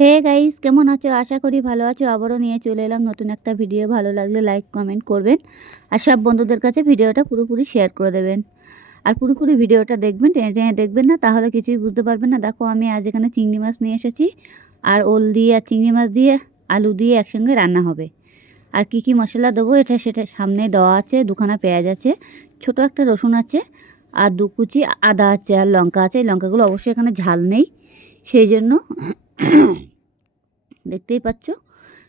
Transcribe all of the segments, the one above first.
Hey guys, কেমন আছো? আশা করি ভালো আছো। আবারও নিয়ে চলে এলাম নতুন একটা ভিডিও। ভালো লাগলে লাইক, কমেন্ট করবেন আর সব বন্ধুদের কাছে ভিডিওটা পুরোপুরি শেয়ার করে দেবেন। আর পুরোপুরি ভিডিওটা দেখবেন, টেনে টেনে দেখবেন না, তাহলে কিছুই বুঝতে পারবেন না। দেখো, আমি আজ এখানে চিংড়ি মাছ নিয়ে এসেছি, আর ওল দিয়ে, আর চিংড়ি মাছ দিয়ে, আলু দিয়ে একসঙ্গে রান্না হবে। আর কি কি মশলা দেবো, এটা সেটা সামনে দেওয়া আছে, দুখানা পেঁয়াজ আছে, ছোট একটা রসুন আছে, আর দু কুচি আদা আছে আর লঙ্কা আছে। লঙ্কাগুলো অবশ্যই এখানে ঝাল নেই, সেই জন্য দেখতেই পাচ্ছ?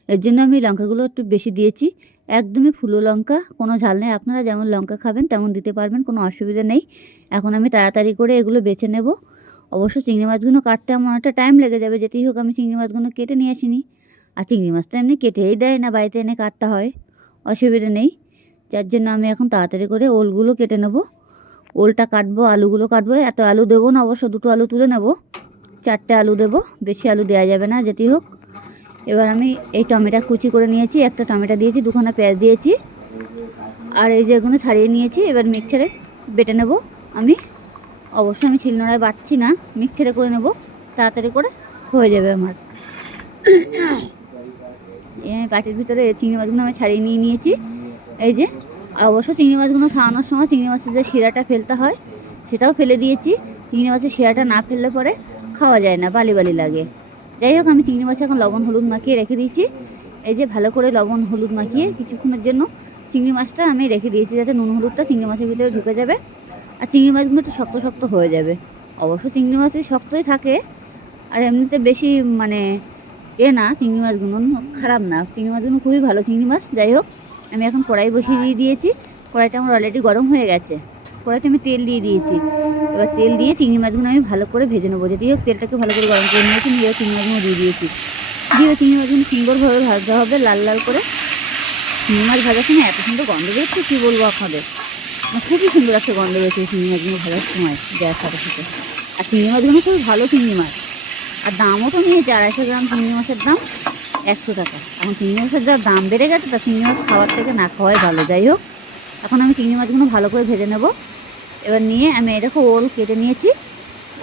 এর জন্য আমি লঙ্কাগুলো একটু বেশি দিয়েছি। একদমই ফুলো লঙ্কা, কোনো ঝাল নেই। আপনারা যেমন লঙ্কা খাবেন, তেমন দিতে পারবেন, কোনো অসুবিধা নেই। এখন আমি তাড়াতাড়ি করে এগুলো বেছে নেব। অবশ্য চিংড়ি মাছগুলো কাটতে আমার অনেকটা টাইম লেগে যাবে। যেতেই হোক, আমি চিংড়ি মাছগুলো কেটে নিয়ে আসিনি। আর চিংড়ি মাছটা এমনি কেটেই দেয় না, বাড়িতে এনে কাটতে হয়। অসুবিধা নেই। যার জন্য আমি এখন তাড়াতাড়ি করে ওলগুলো কেটে নেব। ওলটা কাটবো, আলুগুলো কাটবো। এত আলু দেবো না, অবশ্য দুটো আলু তুলে নেব। চারটে আলু দেবো, বেশি আলু দেওয়া যাবে না, যেটি হোক। এবার আমি এই টমেটো কুচি করে নিয়েছি, একটা টমেটো দিয়েছি, দুখানা পেঁয়াজ দিয়েছি, আর এই যেগুলো ছাড়িয়ে নিয়েছি, এবার মিক্সারে বেটে নেব। আমি অবশ্য আমি শিলনোড়ায় বাটছি না মিক্সারে করে নেব, তাড়াতাড়ি করে হয়ে যাবে আমার। এই আমি পাটির ভিতরে চিংড়ি মাছগুলো আমি ছাড়িয়ে নিয়ে নিয়েছি। এই যে, অবশ্য চিংড়ি মাছগুলো খাওয়ানোর সময় চিংড়ি মাছের যে শিরাটা ফেলতে হয়, সেটাও ফেলে দিয়েছি। চিংড়ি মাছের শিরাটা না ফেললে পরে খাওয়া যায় না, বালি বালি লাগে। যাই হোক, আমি চিংড়ি মাছে এখন লবণ হলুদ মাখিয়ে রেখে দিয়েছি। এই যে ভালো করে লবণ হলুদ মাখিয়ে কিছুক্ষণের জন্য চিংড়ি মাছটা আমি রেখে দিয়েছি যাতে নুন হলুদটা চিংড়ি মাছের ভিতরে ঢুকে যাবে। আর চিংড়ি মাছগুলো একটু শক্ত শক্ত হয়ে যাবে। অবশ্য চিংড়ি মাছ শক্তই থাকে। আর এমনিতে বেশি মানে এ না, চিংড়ি মাছগুলো খারাপ না। চিংড়ি মাছগুলো খুবই ভালো চিংড়ি মাছ। যাই হোক, আমি এখন কড়াই বসিয়ে দিয়ে দিয়েছি। কড়াইটা আমার অলরেডি গরম হয়ে গেছে। কড়াইতে আমি তেল দিয়ে দিয়েছি। এবার তেল দিয়ে চিংড়ি মাছগুলো আমি ভালো করে ভেজে নেব। যদি হোক তেলটাকে ভালো করে গরম করে নিয়েছি, নিয়ে চিংড়ি মাছগুলো দিয়ে দিয়েছি। দিয়ে চিংড়ি মাছগুলো সুন্দরভাবে ভাজতে হবে, লাল লাল করে। চিংড়ি মাছ ভাজার সময় এত সুন্দর গন্ধ বেরোচ্ছে, কী বলব আপনাদের? মানে খুবই সুন্দর একটা গন্ধ বেরোচ্ছে চিংড়ি মাছগুলো ভাজার সময় গ্যাস সাথে সাথে আর চিংড়ি মাছগুলো খুবই ভালো চিংড়ি মাছ। আর দামও তো নিয়েছে, আড়াইশো গ্রাম চিংড়ি মাছের দাম, একশো টাকা। এখন চিংড়ি মাছের যা দাম বেড়ে গেছে, তা চিংড়ি মাছ খাওয়ার থেকে না খাওয়াই ভালো। যাই হোক, এখন আমি চিংড়ি মাছগুলো ভালো করে ভেজে নেব। এবার নিয়ে আমি এরকম ওল কেটে নিয়েছি।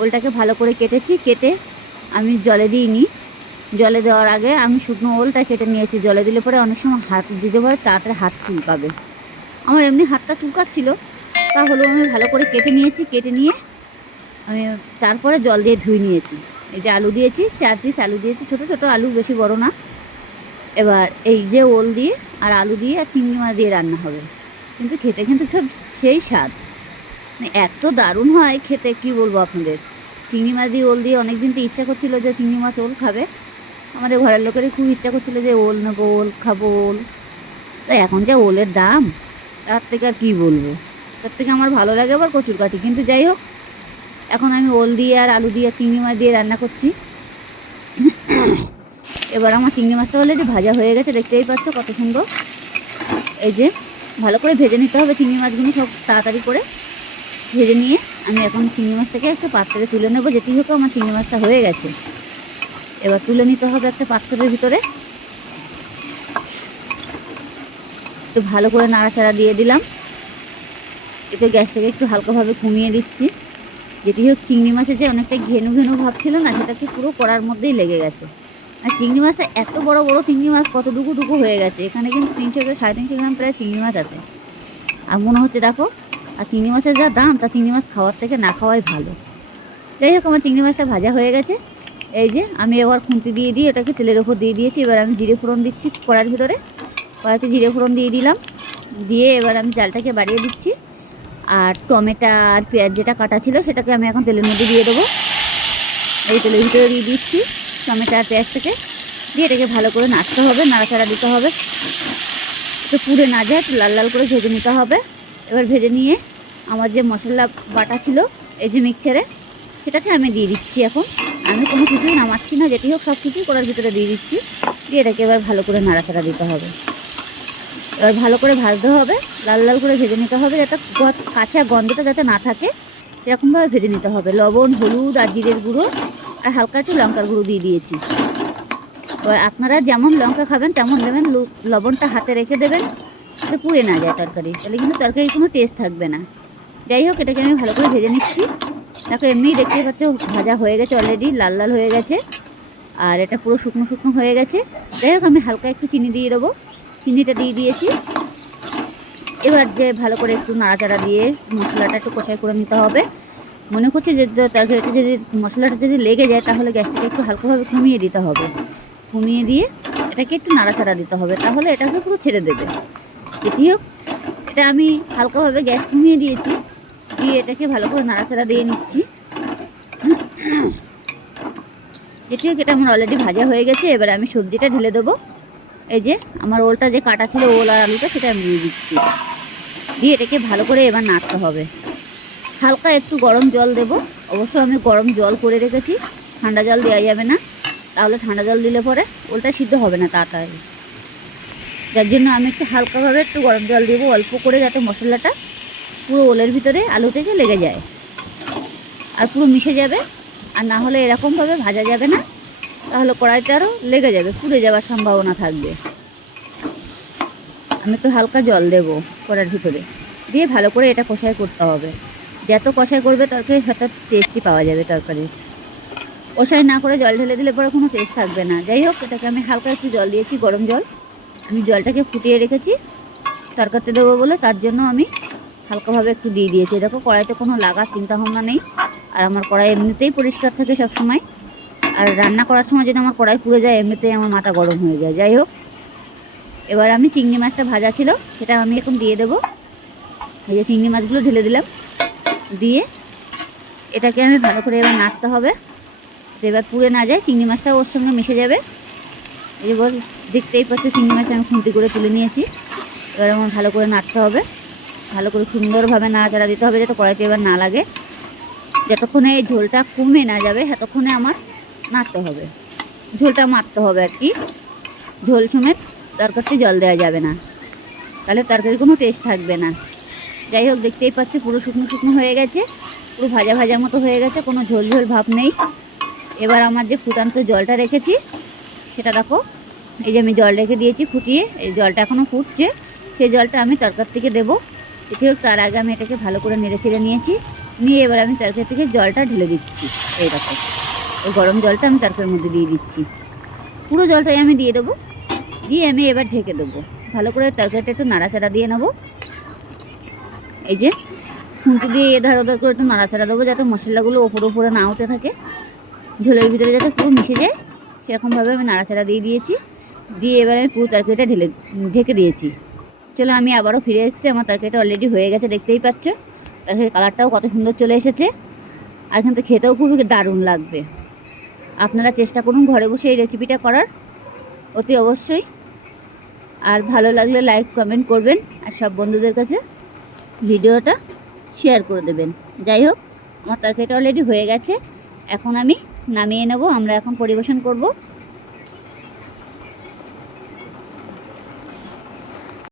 ওলটাকে ভালো করে কেটেছি, কেটে আমি জলে দিইনি জলে দেওয়ার আগে আমি শুকনো ওলটা কেটে নিয়েছি। জলে দিলে পরে অনেক সময় হাত দিতে পারে, তাড়াতাড়ি হাত চুলকাবে। আমার এমনি হাতটা চুলকাচ্ছিল তা হলেও আমি ভালো করে কেটে নিয়েছি, কেটে নিয়ে আমি তারপরে জল দিয়ে ধুয়ে নিয়েছি। এই যে আলু দিয়েছি, চার পিস আলু দিয়েছি, ছোটো ছোটো আলু, বেশি বড় না। এবার এই যে ওল দিয়ে আর আলু দিয়ে আর চিংড়ি মাছ দিয়ে রান্না হবে। কিন্তু খেতে কিন্তু সব সেই স্বাদ। এত দারুণ হয় খেতে, কি বলব আপনাদের? চিংড়ি মাছ দিয়ে ওল দিয়ে অনেক দিন তো ইচ্ছা করছিল যে চিংড়ি মাছ ওল খাবে। আমাদের ঘরের লোকেরই খুব ইচ্ছা করছিল যে ওল নেব, ওল খাব, ওল। তাই এখন যে ওলের দাম, তার থেকে আর কী বলব? তার থেকে আমার ভালো লাগে আবার কচুর কাঠি কিন্তু যাই হোক, এখন আমি ওল দিয়ে আর আলু দিয়ে চিংড়ি মাছ দিয়ে রান্না করছি। এবার আমার চিংড়ি মাছটা অলরেডি ভাজা হয়ে গেছে, দেখতেই পাচ্ছ কত সুন্দর। এই যে ভালো করে ভেজে নিতে হবে চিংড়ি মাছগুলো সব তাড়াতাড়ি করে। ভেজে নিয়ে আমি এখন চিংড়ি মাছটাকে একটা পাত্রে তুলে নেব যেটি হোক আমার চিংড়ি মাছটা হয়ে গেছে। এবার তুলে নিতে হবে একটা পাত্রের ভিতরে। একটু ভালো করে নাড়াচাড়া দিয়ে দিলাম। এতে গ্যাসটাকে একটু হালকাভাবে কমিয়ে দিচ্ছি। যেটি হোক, চিংড়ি মাছের যে অনেকটা ঘেনু ঘেনু ভাব ছিল না সেটাকে পুরো কড়ার মধ্যেই লেগে গেছে। আর চিংড়ি মাছটা এত বড় বড় চিংড়ি মাছ কত ডুকু ডুকু হয়ে গেছে? এখানে কিন্তু তিনশো সাড়ে তিনশো গ্রাম প্রায় চিংড়ি মাছ আছে। আর মনে হচ্ছে, দেখো আর চিংড়ি মাছের যা দাম, তা চিংড়ি মাছ খাওয়ার থেকে না খাওয়াই ভালো। যাই হোক, আমার চিংড়ি মাছটা ভাজা হয়ে গেছে। এই যে, আমি এবার খুন্তি দিয়ে দিয়ে ওটাকে তেলের ওপর দিয়ে দিয়েছি। এবার আমি জিরে ফোড়ন দিচ্ছি কড়ার ভিতরে। কড়াইতে জিরে ফোড়ন দিয়ে দিলাম। দিয়ে এবার আমি জালটাকে বাড়িয়ে দিচ্ছি। আর টমেটো আর পেঁয়াজ যেটা কাটা ছিল, সেটাকে আমি এখন তেলের মধ্যে দিয়ে দেবো। এই তেলের ভিতরে দিয়ে দিচ্ছি টমেটো আর পেঁয়াজটাকে। দিয়ে এটাকে ভালো করে নাড়তে হবে, নাড়াচাড়া দিতে হবে। তো পুড়ে না যায়, একটু লাল লাল করে ভেজে নিতে হবে। এবার ভেজে নিয়ে আমার যে মশলা বাটা ছিল, এই যে মিক্সারে সেটাকে আমি দিয়ে দিচ্ছি এখন। আমি কোনো কিছুই নামাচ্ছি না, যেটি হোক সব কিছুই করার ভিতরে দিয়ে দিচ্ছি। দিয়ে এটাকে এবার ভালো করে নাড়াচাড়া দিতে হবে। এবার ভালো করে ভাজতে হবে, লাল লাল করে ভেজে নিতে হবে, যাতে কাঁচা গন্ধটা যাতে না থাকে। সেরকমভাবে ভেজে নিতে হবে। লবণ, হলুদ আর জিরের গুঁড়ো আর হালকা একটু লঙ্কার গুঁড়ো দিয়ে দিয়েছি। এবার আপনারা যেমন লঙ্কা খাবেন, তেমন দেবেন। লবণটা হাতে রেখে দেবেন। যাতে পুড়ে না যায় তরকারি। তাহলে কিন্তু তরকারির কোনো টেস্ট থাকবে না। যাই হোক, এটাকে আমি ভালো করে ভেজে নিচ্ছি। দেখো, এমনিই দেখতে পাচ্ছ, ভাজা হয়ে গেছে অলরেডি লাল লাল হয়ে গেছে। আর এটা পুরো শুকনো শুকনো হয়ে গেছে। যাই হোক, আমি হালকা একটু চিনি দিয়ে দেবো। চিনিটা দিয়ে দিয়েছি। এবার যে ভালো করে একটু নাড়াচাড়া দিয়ে মশলাটা একটু কষাই করে নিতে হবে। মনে করছি যে তরকারিটা যদি, মশলাটা যদি লেগে যায়, তাহলে গ্যাসটাকে একটু হালকাভাবে কমিয়ে দিতে হবে। কমিয়ে দিয়ে এটাকে একটু নাড়াচাড়া দিতে হবে। তাহলে এটাকে পুরো ছেড়ে দেবে। যেটি হোক, এটা আমি হালকাভাবে গ্যাস কমিয়ে দিয়েছি। দিয়ে এটাকে ভালো করে নাড়াচাড়া দিয়ে নিচ্ছি। যেটি হোক, এটা আমার অলরেডি ভাজা হয়ে গেছে। এবার আমি সবজিটা ঢেলে দেবো। এই যে আমার ওলটা যে কাটা ছিল, ওল আর আলুটা, সেটা আমি দিয়ে দিচ্ছি। দিয়ে এটাকে ভালো করে এবার নাড়তে হবে। হালকা একটু গরম জল দেব। অবশ্য আমি গরম জল করে রেখেছি। ঠান্ডা জল দেওয়া যাবে না। তাহলে ঠান্ডা জল দিলে পরে ওলটা সিদ্ধ হবে না তাড়াতাড়ি। যার জন্য আমি একটু হালকাভাবে একটু গরম জল দেবো, অল্প করে যাতে মশলাটা পুরো ওলের ভিতরে আলু থেকে লেগে যায়। আর পুরো মিশে যাবে, আর না হলে এরকমভাবে ভাজা যাবে না, তাহলে কড়াইতে আরও লেগে যাবে, পুড়ে যাওয়ার সম্ভাবনা থাকবে। আমি একটু হালকা জল দেব কড়ার ভিতরে, দিয়ে ভালো করে এটা কষাই করতে হবে। যত কষাই করবে তরকারি সেটা টেস্টি পাওয়া যাবে তরকারি। কষাই না করে জল ঢেলে দিলে পরে কোনো টেস্ট থাকবে না। যাই হোক, এটাকে আমি হালকা একটু জল দিয়েছি, গরম জল। আমি জলটাকে ফুটিয়ে রেখেছি তরকারিতে দেবো বলে, তার জন্য আমি হালকাভাবে একটু দিয়ে দিয়েছি। দেখো, কড়াইতে কোনো লাগার চিন্তা ভাবনা নেই। আর আমার কড়াই এমনিতেই পরিষ্কার থাকে সবসময়। আর রান্না করার সময় যদি আমার কড়াই পুড়ে যায়, এমনিতেই আমার মাথা গরম হয়ে যায়। যাই হোক, এবার আমি চিংড়ি মাছটা ভাজা ছিল, সেটা আমি এখন দিয়ে দেবো। এই যে চিংড়ি মাছগুলো ঢেলে দিলাম, দিয়ে এটাকে আমি ভালো করে এবার নাড়তে হবে। এবার পুড়ে না যায়, চিংড়ি মাছটা ওর সঙ্গে মিশে যাবে। এই যে বল দেখতেই পাচ্ছ চিংড়ি মাছ আমি খুন্তি করে তুলে নিয়েছি। এবার আমার ভালো করে নাড়তে হবে। ভালো করে সুন্দরভাবে নাড়াচাড়া দিতে হবে যাতে কড়াইতে এবার না লাগে। যতক্ষণে এই ঝোলটা কমে না যাবে, ততক্ষণে আমার নাড়তে হবে। ঝোলটা মারতে হবে আর কি। ঝোল সমেত তরকারিতে জল দেওয়া যাবে না। তাহলে তরকারি কোনো টেস্ট থাকবে না। যাই হোক, দেখতেই পাচ্ছ পুরো শুকনো শুকনো হয়ে গেছে। পুরো ভাজা ভাজার মতো হয়ে গেছে, কোনো ঝোল ঝোল ভাব নেই। এবার আমার যে ফুটান্ত জলটা রেখেছি সেটা দেখো। এই যে আমি জল রেখে দিয়েছি ফুটিয়ে, এই জলটা এখনও ফুটছে। সেই জলটা আমি তরকার থেকে দেবো। এটি হোক, তার আগে আমি এটাকে ভালো করে নেড়ে চেড়ে নিয়েছি। নিয়ে এবার আমি তরকারি থেকে জলটা ঢেলে দিচ্ছি। এই দেখো, এই গরম জলটা আমি তরকারির মধ্যে দিয়ে দিচ্ছি। পুরো জলটাই আমি দিয়ে দেবো। দিয়ে আমি এবার ঢেকে দেবো। ভালো করে তরকারিটা একটু নাড়াচাড়া দিয়ে নেব। এই যে, খুঁটি দিয়ে এধার ওধার করে একটু নাড়াচাড়া দেবো, যাতে মশলাগুলো ওপরে ওপরে না উঠে থাকে। ঝোলের ভিতরে যাতে পুরো মিশে যায়। সেরকমভাবে আমি নাড়াচাড়া দিয়ে দিয়েছি। দিয়ে এবার আমি পুরো তরকারিটা ঢেলে, ঢেকে দিয়েছি। চলো আমি আবারও ফিরে এসেছি, আমার তরকারিটা অলরেডি হয়ে গেছে, দেখতেই পাচ্ছ। তরকারির কালারটাও কত সুন্দর চলে এসেছে। আর কিন্তু খেতেও খুবই দারুণ লাগবে। আপনারা চেষ্টা করুন ঘরে বসে এই রেসিপিটা করার। অতি অবশ্যই। আর ভালো লাগলে লাইক কমেন্ট করবেন। আর সব বন্ধুদের কাছে ভিডিওটা শেয়ার করে দেবেন। যাই হোক, আমার তরকারিটা অলরেডি হয়ে গেছে। এখন আমি নামিয়ে নেব আমরা এখন পরিবেশন করব।